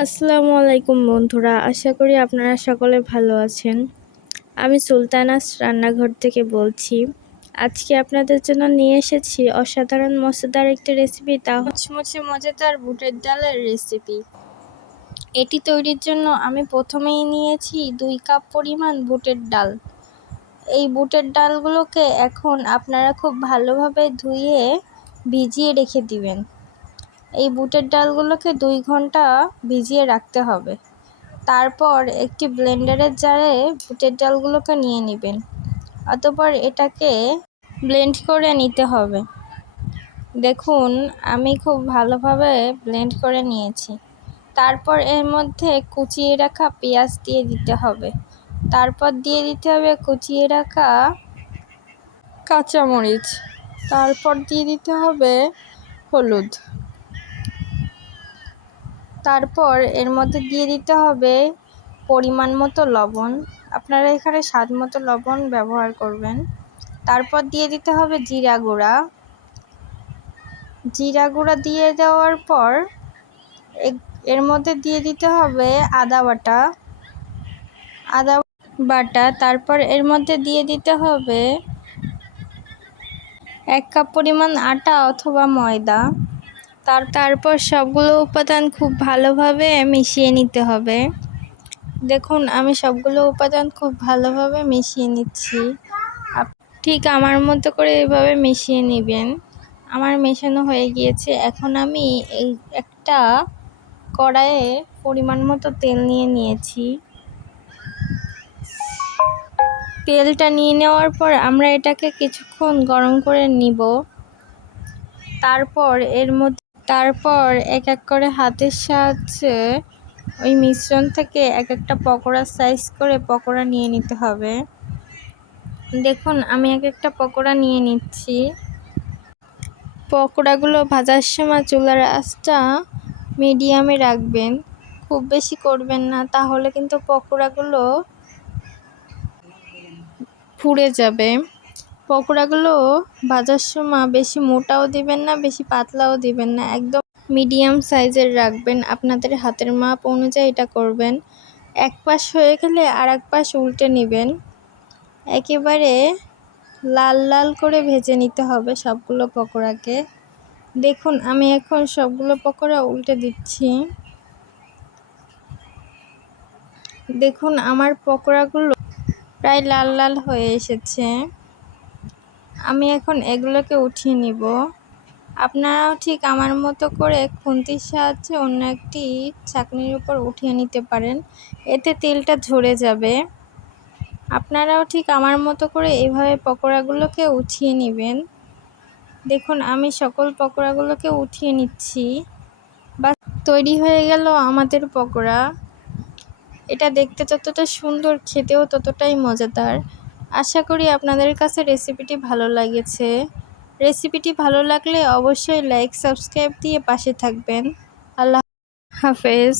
আসসালামু আলাইকুম বন্ধুরা, আশা করি আপনারা সকলে ভালো আছেন। আমি সুলতানাস রান্নাঘর থেকে বলছি। আজকে আপনাদের জন্য নিয়ে এসেছি অসাধারণ মজাদার একটি রেসিপি, তা মুচমুচে মজাদার বুটের ডালের রেসিপি। এটি তৈরির জন্য আমি প্রথমেই নিয়েছি 2 কাপ পরিমাণ বুটের ডাল। এই বুটের ডালগুলোকে এখন আপনারা খুব ভালোভাবে ধুয়ে ভিজিয়ে রেখে দিবেন। এই বুটের ডালগুলোকে 2 ঘন্টা ভিজিয়ে রাখতে হবে। তারপর একটি ব্লেন্ডারের জারে বুটের ডালগুলোকে নিয়ে নেবেন। অতঃপর এটাকে ব্লেন্ড করে নিতে হবে। দেখুন, আমি খুব ভালোভাবে ব্লেন্ড করে নিয়েছি। তারপর এর মধ্যে কুচিয়ে রাখা পেঁয়াজ দিয়ে দিতে হবে। তারপর দিয়ে দিতে হবে কুচিয়ে রাখা কাঁচামরিচ। তারপর দিয়ে দিতে হবে হলুদ। তারপর এর মধ্যে দিয়ে দিতে হবে পরিমাণ মতো লবণ। আপনারা এখানে স্বাদ মতো লবণ ব্যবহার করবেন। তারপর দিয়ে দিতে হবে জিরা গুঁড়া। জিরা গুঁড়া দিয়ে দেওয়ার পর এর মধ্যে দিয়ে দিতে হবে আদা বাটা। তারপর এর মধ্যে দিয়ে দিতে হবে 1 কাপ পরিমাণ আটা অথবা ময়দা। তারপর সবগুলো উপাদান খুব ভালোভাবে মিশিয়ে নিতে হবে। দেখুন, আমি সবগুলো উপাদান খুব ভালোভাবে মিশিয়ে নিচ্ছি। ঠিক আমার মতো করে এভাবে মিশিয়ে নেবেন। আমার মেশানো হয়ে গিয়েছে। এখন আমি এই একটা কড়াইয়ে পরিমাণ মতো তেল নিয়ে নিয়েছি। তেলটা নিয়ে নেওয়ার পর আমরা এটাকে কিছুক্ষণ গরম করে নিব। তারপর এক এক করে হাতের সাহায্যে ওই মিশ্রণ থেকে এক একটা পকোড়া সাইজ করে পকোড়া নিয়ে নিতে হবে। দেখুন, আমি এক একটা পকোড়া নিয়ে নিচ্ছি। পকোড়াগুলো ভাজার সময় চুলার আঁচটা মিডিয়ামে রাখবেন, খুব বেশি করবেন না, তাহলে কিন্তু পকোড়াগুলো পুড়ে যাবে। পকোড়াগুলো ভাজার সময় বেশি মোটাও দিবেন না, বেশি পাতলাও দিবেন না, একদম মিডিয়াম সাইজের রাখবেন। আপনাদের হাতের মাপ অনুযায়ী এটা করবেন। এক পাশ হয়ে গেলে আর এক পাশ উল্টে নেবেন। একেবারে লাল লাল করে ভেজে নিতে হবে সবগুলো পকোড়াকে। দেখুন, আমি এখন সবগুলো পকোড়া উল্টে দিচ্ছি। দেখুন, আমার পকোড়াগুলো প্রায় লাল লাল হয়ে এসেছে। আমি এখন এগুলোকে উঠিয়ে নিব। আপনারাও ঠিক আমার মতো করে খুন্তির সাহায্যে অন্য একটি ছাঁকনির উপর উঠিয়ে নিতে পারেন, এতে তেলটা ঝরে যাবে। আপনারাও ঠিক আমার মতো করে এইভাবে পকোড়াগুলোকে উঠিয়ে নেবেন। দেখুন, আমি সকল পকোড়াগুলোকে উঠিয়ে নিচ্ছি। বাস, তৈরি হয়ে গেল আমাদের পকোড়া। এটা দেখতে যতটা সুন্দর, খেতেও ততটাই মজাদার। আশা করি আপনাদের কাছে রেসিপিটি ভালো লেগেছে। রেসিপিটি ভালো লাগলে অবশ্যই লাইক সাবস্ক্রাইব দিয়ে পাশে থাকবেন। আল্লাহ হাফেজ।